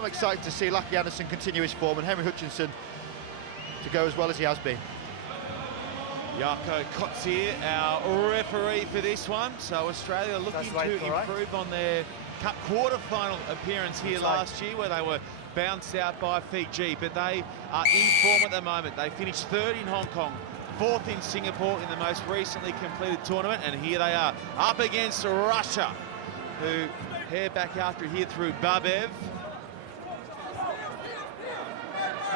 I'm excited to see Lachie Anderson continue his form and Henry Hutchinson to go as well as he has been. Jarkko Kotsier, our referee for this one. So Australia looking to improve on their Cup quarter-final appearance here last year, where they were bounced out by Fiji, but they are in form at the moment. They finished third in Hong Kong, fourth in Singapore in the most recently completed tournament, and here they are up against Russia, who head back after here through Babev.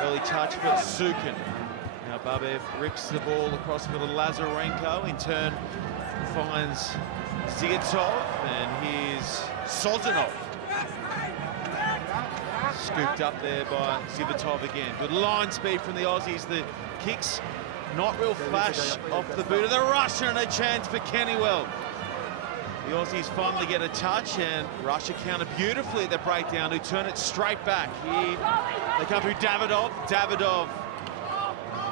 Early touch for Sukin. Now Babev rips the ball across for Lazarenko, in turn finds Zigotov, and here's Sozanov. Scooped up there by Zivotov again. Good line speed from the Aussies. The kicks, not real flash off the boot of the Russian, and a chance for Kennywell. The Aussies finally get a touch, and Russia counter beautifully at the breakdown, who turn it straight back. Here they come through Davidov. Davidov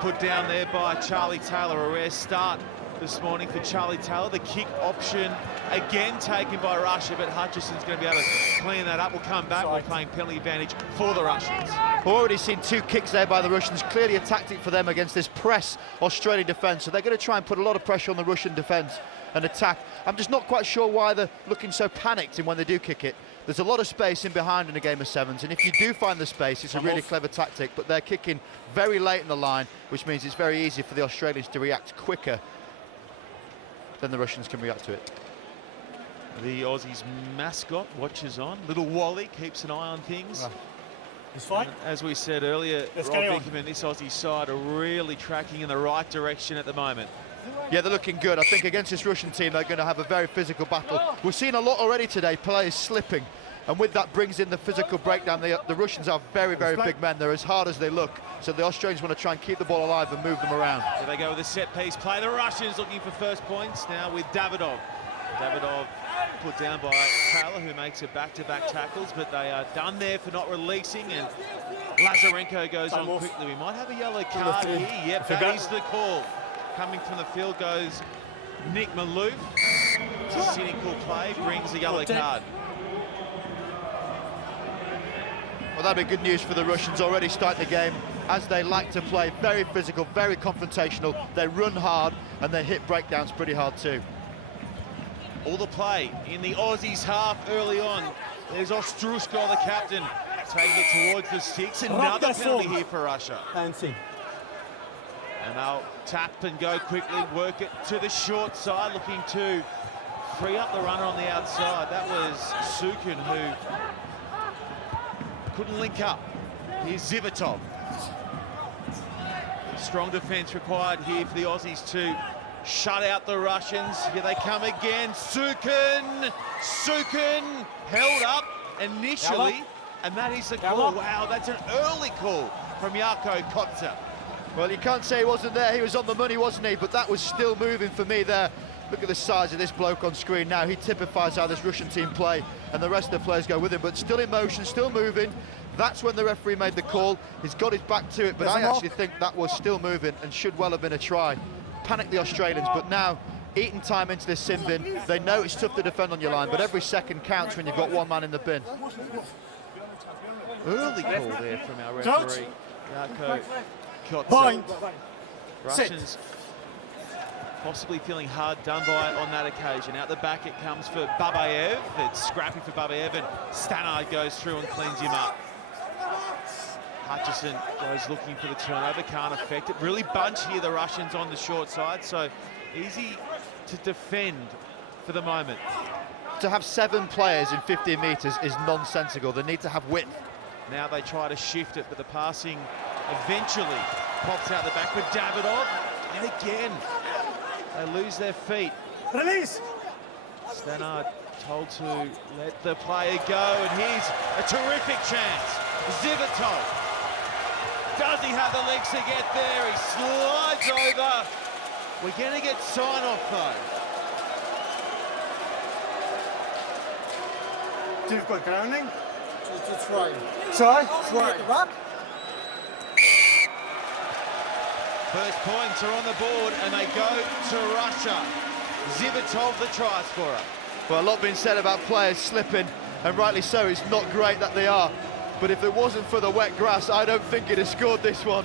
put down there by Charlie Taylor. A rare start this morning for Charlie Taylor. The kick option again taken by Russia, but Hutchinson's going to be able to clean that up. We'll come back. We're playing penalty advantage for the Russians. We've already seen 2 kicks there by the Russians. Clearly a tactic for them against this press Australian defence. So they're going to try and put a lot of pressure on the Russian defence and attack. I'm just not quite sure why they're looking so panicked in when they do kick it. There's a lot of space in behind in a game of sevens, and if you do find the space, it's a really clever tactic, but they're kicking very late in the line, which means it's very easy for the Australians to react quicker than the Russians can react to it. The Aussies mascot watches on. Little Wally keeps an eye on things. It's fine. As we said earlier, Rob Vickerman and this Aussie side are really tracking in the right direction at the moment. Yeah, they're looking good. I think against this Russian team, they're going to have a very physical battle. We've seen a lot already today, players slipping, and with that brings in the physical breakdown. The Russians are very, very big men. They're as hard as they look, so the Australians want to try and keep the ball alive and move them around. Here they go with a set-piece play. The Russians looking for first points now with Davidov. Davidov put down by Taylor, who makes it back-to-back tackles, but they are done there for not releasing, and Lazarenko goes on quickly. We might have a yellow card here. Yep, that is the call. Coming from the field goes Nick Malouf. Cynical play brings a yellow card. Well, that'd be good news for the Russians, already starting the game as they like to play. Very physical, very confrontational. They run hard and they hit breakdowns pretty hard too. All the play in the Aussies half early on. There's Ostrushko, the captain, taking it towards the sticks. Another penalty here for Russia. Fancy. And they'll tap and go quickly, work it to the short side, looking to free up the runner on the outside. That was Sukin, who couldn't link up. Here's Zivotov. Strong defence required here for the Aussies to shut out the Russians. Here they come again. Sukin held up initially, and that is the call. Wow, that's an early call from Jarkko Kotsier. Well, you can't say he wasn't there. He was on the money, wasn't he? But that was still moving for me there. Look at the size of this bloke on screen now. He typifies how this Russian team play, and the rest of the players go with him, but still in motion, still moving. That's when the referee made the call. He's got his back to it, but I actually think that was still moving and should well have been a try. Panicked the Australians, but now eating time into this sin bin. They know it's tough to defend on your line, but every second counts when you've got one man in the bin. Early call there from our referee, Jarkko Kotsier. Russians possibly feeling hard done by on that occasion. Out the back it comes for Babayev. It's scrappy for Babayev, and Stannard goes through and cleans him up. Hutchison goes looking for the turnover, can't affect it. Really bunch here, the Russians on the short side, so easy to defend for the moment. To have 7 players in 15 metres is nonsensical. They need to have width. Now they try to shift it, but the passing eventually pops out the back with Davidov, and again they lose their feet. Release! Stannard told to let the player go, and here's a terrific chance. Zivotov. Does he have the legs to get there? He slides over. We're going to get sign-off though. You've got grounding? It's try. Try? Try. First points are on the board, and they go to Russia. Zivotov, the try scorer. Well, a lot being said about players slipping, and rightly so. It's not great that they are. but if it wasn't for the wet grass, I don't think he'd have scored this one.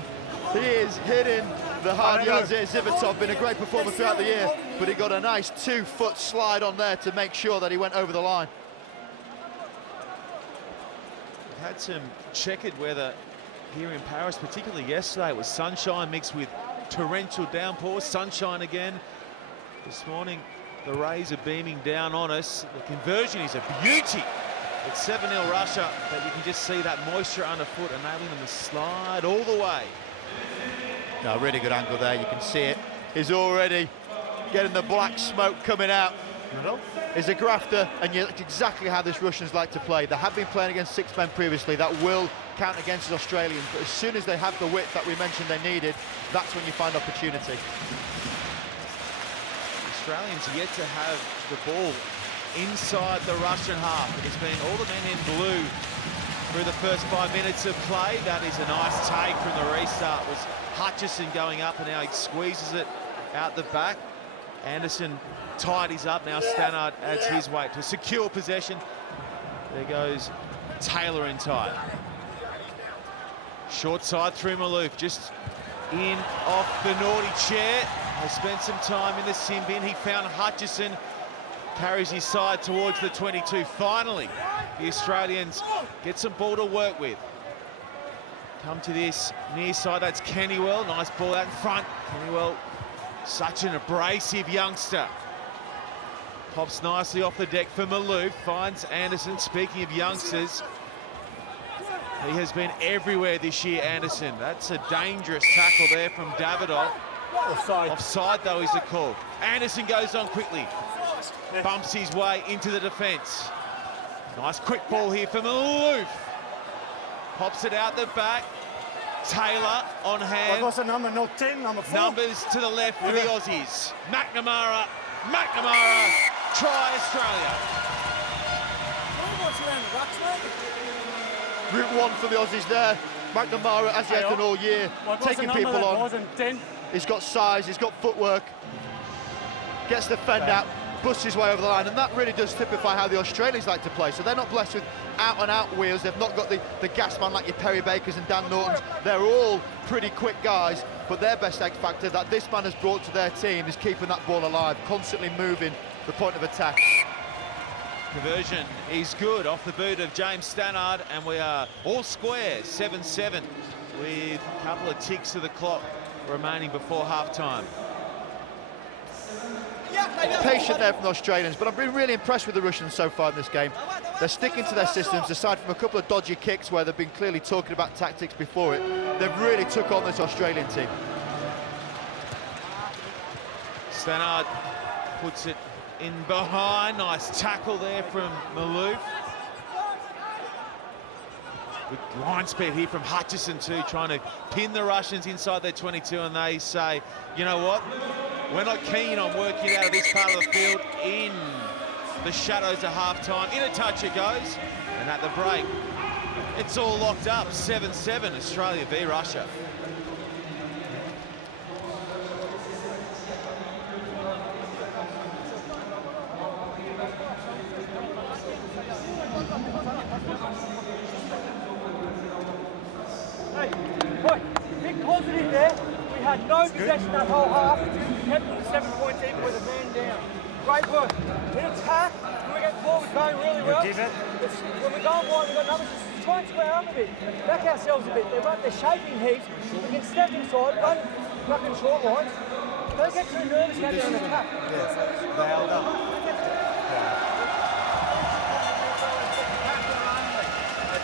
He is hitting the hard yards here. Zivotov been a great performer throughout the year, but he got a nice 2-foot slide on there to make sure that he went over the line. Had some checkered weather here in Paris, particularly yesterday. It was sunshine mixed with torrential downpours, sunshine again. This morning, the rays are beaming down on us. The conversion is a beauty. It's 7-0 Russia, but you can just see that moisture underfoot, enabling them to slide all the way. No, really good angle there, you can see it. He's already getting the black smoke coming out. He's a grafter, and that's exactly how this Russians like to play. They have been playing against 6 men previously. That will count against the Australians, but as soon as they have the width that we mentioned they needed, that's when you find opportunity. Australians yet to have the ball inside the Russian half. It has been all the men in blue through the first 5 minutes of play. That is a nice take from the restart. It was Hutchison going up, and now he squeezes it out the back. Anderson tidies up, now Stannard adds his weight to secure possession. There goes Taylor in tight. Short side through Malouf, just in off the naughty chair. Has spent some time in the sin bin. He found Hutchison, carries his side towards the 22. Finally, the Australians get some ball to work with. Come to this near side, that's Kennywell. Nice ball out in front. Kennywell, such an abrasive youngster. Pops nicely off the deck for Malouf, finds Anderson. Speaking of youngsters, he has been everywhere this year, Anderson. That's a dangerous tackle there from Davidoff. Offside. Offside, though, is the call. Anderson goes on quickly. Bumps his way into the defence. Nice quick ball here for Malouf. Pops it out the back. Taylor on hand. What was the number? No 10, number 4? Numbers to the left for the Aussies. McNamara, try Australia. Route 1 for the Aussies there. McNamara, as he has done all year, taking people on. Wasn't 10. He's got size, he's got footwork. Gets the fend out, busts his way over the line, and that really does typify how the Australians like to play. So they're not blessed with out-and-out wheels. They've not got the gas man like your Perry Bakers and Dan Nortons. They're all pretty quick guys, but their best X factor that this man has brought to their team is keeping that ball alive, constantly moving the point of attack. Conversion is good off the boot of James Stannard, and we are all square, 7-7, with a couple of ticks of the clock remaining before half-time. Patient there from the Australians, but I've been really impressed with the Russians so far in this game. They're sticking to their systems, aside from a couple of dodgy kicks where they've been clearly talking about tactics before it. They've really took on this Australian team. Stannard puts it in behind. Nice tackle there from Malouf. Good line speed here from Hutchison too, trying to pin the Russians inside their 22, and they say, you know what? We're not keen on working out of this part of the field in the shadows of half-time. In a touch it goes, and at the break, it's all locked up. 7-7, Australia v Russia. Hey, boy, big positive there. We had no possession that whole half. Kept it to 7 points even with a man down. Great work. In attack, when we get forward, going really well. When we're going wide, we've got another. Just try and square up a bit. Back ourselves a bit. They're shaping heaps. We can step inside, run fucking short lines. Don't get too nervous out there in attack. Yes, they held up.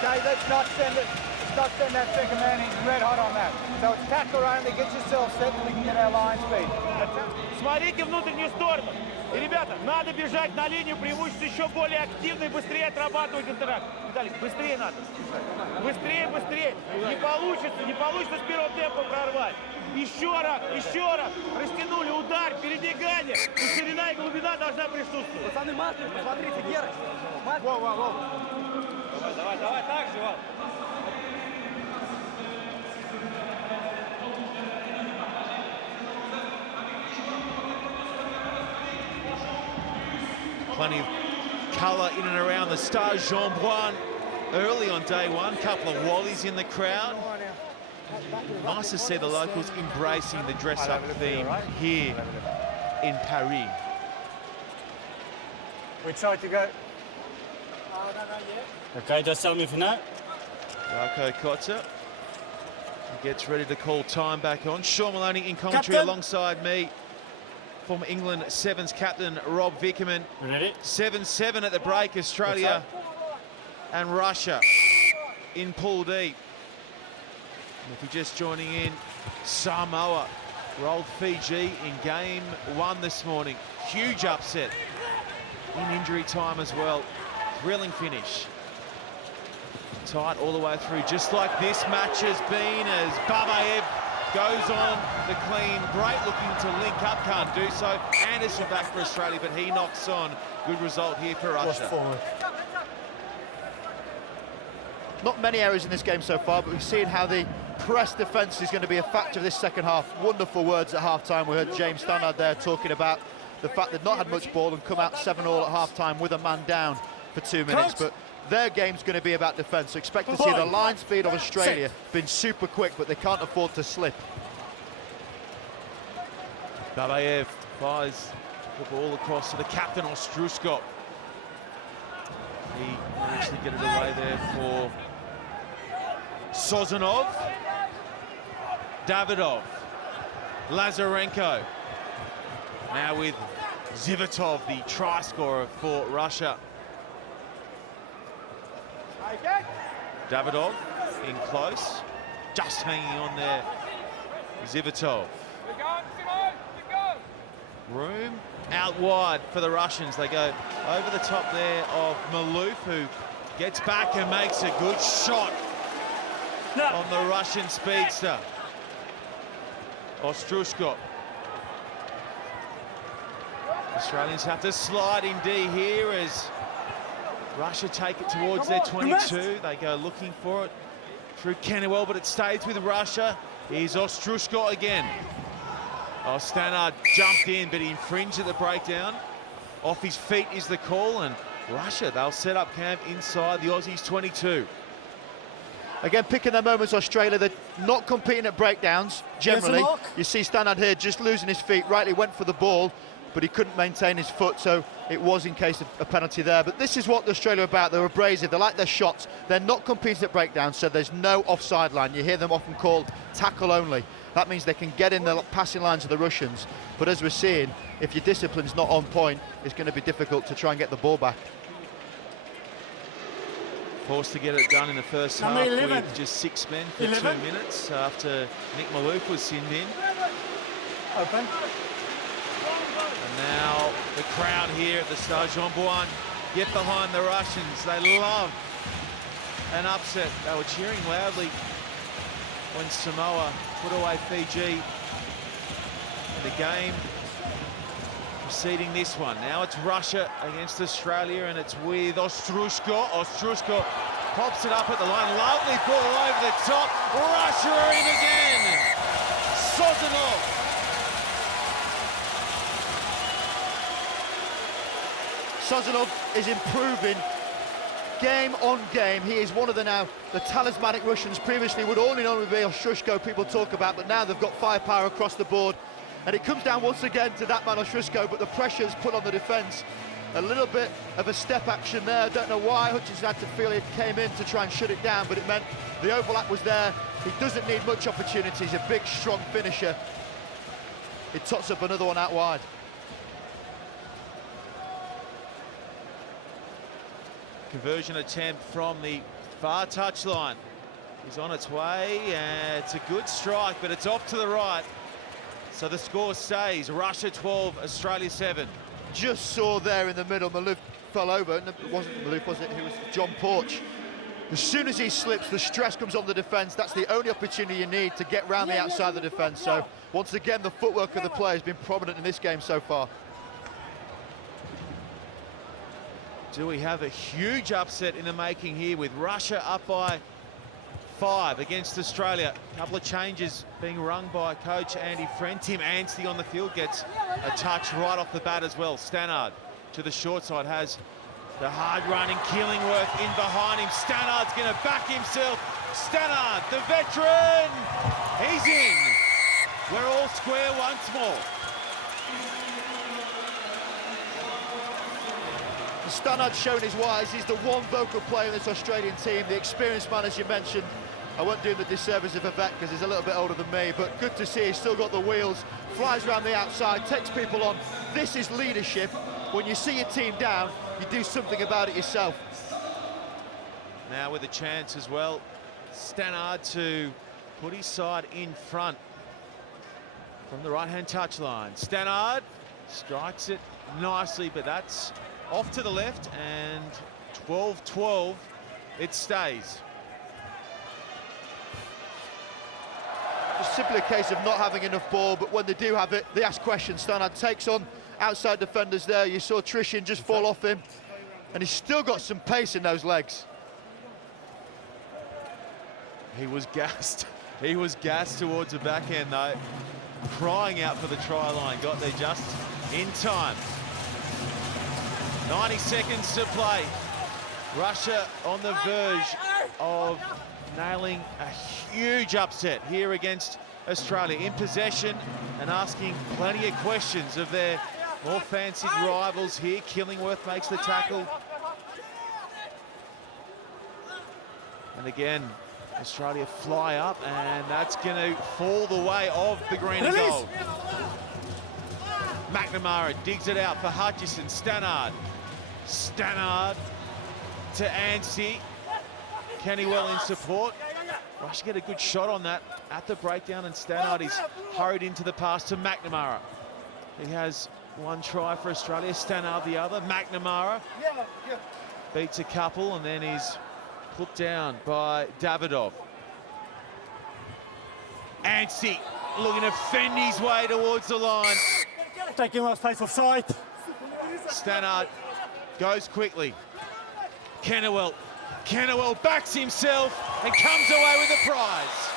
Okay, let's not send it. Let's not send that second man. He's red hot on that. So it's tackle only. Get yourself set and we can get our line speed. Смотрите внутреннюю сторону. И, ребята, надо бежать на линию, преимущество еще более активно и быстрее отрабатывать интеракт. Виталий, быстрее надо. Быстрее, быстрее. Не получится с первого темпа прорвать. Еще раз. Растянули, удар, перебегание. И ширина и глубина должна присутствовать. Пацаны, Маслин, посмотрите, Гера. Во. Давай, так же, Вал. Plenty of colour in and around the Stade Jean-Bouin early on day one. Couple of wallies in the crowd. Nice to see the locals embracing the dress-up theme here in Paris. We tried to go. Okay, just tell me if you know. Darko Kotzer gets ready to call time back on. Sean Maloney in commentary Captain. alongside me. Former England Sevens captain Rob Vickerman. Ready? 7-7 at the break, Australia and Russia in Pool D. And if you're just joining in, Samoa rolled Fiji in game one this morning. Huge upset in injury time as well. Thrilling finish. Tight all the way through, just like this match has been, as Babaev goes on the clean break, looking to link up, can't do so. Anderson back for Australia, but he knocks on. Good result here for Russia. Forward. Not many errors in this game so far, but we've seen how the press defence is going to be a factor of this second half. Wonderful words at half-time. We heard James Stannard there talking about the fact they've not had much ball and come out 7-all at half-time with a man down for 2 minutes. But their game's going to be about defence. So expect to see the line speed of Australia been super quick, but they can't afford to slip. Babaev fires the ball across to the captain, Ostrushko. He managed to get it away there for Sozanov. Davidov. Lazarenko. Now with Zivotov, the try scorer for Russia. Davidov in close, just hanging on there. Zivotov. Room out wide for the Russians. They go over the top there of Malouf, who gets back and makes a good shot on the Russian speedster. Ostrushko. Australians have to slide in D here as Russia take it towards their 22. They go looking for it through Kennewell, but it stays with Russia. Here's Ostrushko again. Oh, Stannard jumped in, but he infringed at the breakdown. Off his feet is the call, and Russia, they'll set up camp inside the Aussies' 22. Again, picking their moments, Australia. They're not competing at breakdowns, generally. You see Stannard here just losing his feet. Rightly went for the ball, but he couldn't maintain his foot, so it was in case of a penalty there. But this is what Australia are about. They're abrasive, they like their shots. They're not competing at breakdowns, so there's no offside line. You hear them often called tackle only. That means they can get in the passing lines of the Russians. But as we're seeing, if your discipline's not on point, it's going to be difficult to try and get the ball back. Forced to get it done in the first half with just 6 men for 2 minutes after Nick Malouf was sinned in. Open. And now the crowd here at the Stade Jean-Bouin get behind the Russians. They love an upset. They were cheering loudly when Samoa put away Fiji in the game preceding this one. Now it's Russia against Australia, and it's with Ostrushko. Ostrushko pops it up at the line. Lovely ball over the top. Russia are in again. Sozanov. Sozanov is improving game on game. He is one of the talismanic Russians. Previously would only know be Ostrushko people talk about, but now they've got firepower across the board. And it comes down once again to that man Ostrushko, but the pressure's put on the defence. A little bit of a step action there. I don't know why Hutchinson had to feel it came in to try and shut it down, but it meant the overlap was there. He doesn't need much opportunity. He's a big, strong finisher. He tots up another one out wide. Conversion attempt from the far touchline is on its way. It's a good strike, but it's off to the right. So the score stays Russia 12, Australia 7. Just saw there in the middle, Malouf fell over. And it wasn't Malouf, was it? It was John Porch. As soon as he slips, the stress comes on the defence. That's the only opportunity you need to get round the outside of the defence. So once again, the footwork of the player has been prominent in this game so far. Do we have a huge upset in the making here with Russia up by 5 against Australia? A couple of changes being rung by coach Andy Friend. Tim Anstey on the field gets a touch right off the bat as well. Stannard to the short side has The hard running Killingworth in behind him. Stannard's going to back himself. Stannard, the veteran, he's in. We're all square once more. Stannard's shown his wise. He's the one vocal player in this Australian team, the experienced man, as you mentioned. I won't do him the disservice of a vet because he's a little bit older than me, but good to see he's still got the wheels, flies around the outside, takes people on. This is leadership. When you see your team down, you do something about it yourself. Now with a chance as well, Stannard to put his side in front from the right-hand touchline. Stannard strikes it nicely, but that's off to the left, and 12-12, it stays. Just simply a case of not having enough ball, but when they do have it, they ask questions. Stannard takes on outside defenders there. You saw Trishan just fall off him, and he's still got some pace in those legs. He was gassed. He was gassed towards the back end, though. Crying out for the try line. Got there just in time. 90 seconds to play. Russia on the verge of nailing a huge upset here against Australia. In possession and asking plenty of questions of their more fancied rivals here. Killingworth makes the tackle. And again, Australia fly up, and that's going to fall the way of the green and gold. McNamara digs it out for Hutchison. Stannard to Anstey. Kennywell in support. Russia get a good shot on that at the breakdown, and Stannard is hurried into the pass to McNamara. He has one try for Australia, Stannard the other. McNamara beats a couple and then is put down by Davidoff. Anstey looking to fend his way towards the line. Taking one space offside. Stannard goes quickly. Kennewell backs himself and comes away with the prize.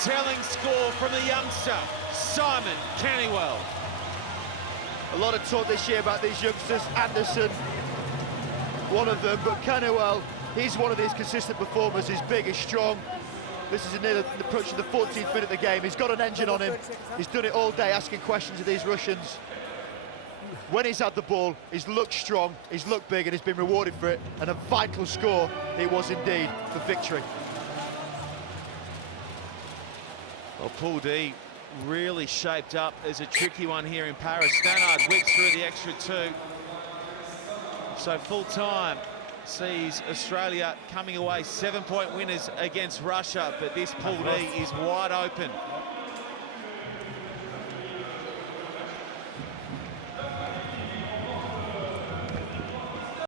Telling score from the youngster, Simon Kennewell. A lot of talk this year about these youngsters. Anderson, one of them, but Kennewell, he's one of these consistent performers. He's big, he's strong. This is near the approach of the 14th minute of the game. He's got an engine on him. He's done it all day, asking questions of these Russians. When he's had the ball, he's looked strong, he's looked big, and he's been rewarded for it. And a vital score it was indeed for victory. Well, Pool D really shaped up as a tricky one here in Paris. Stannard whips through the extra two. So full time sees Australia coming away 7-point winners against Russia, but this Pool D is wide open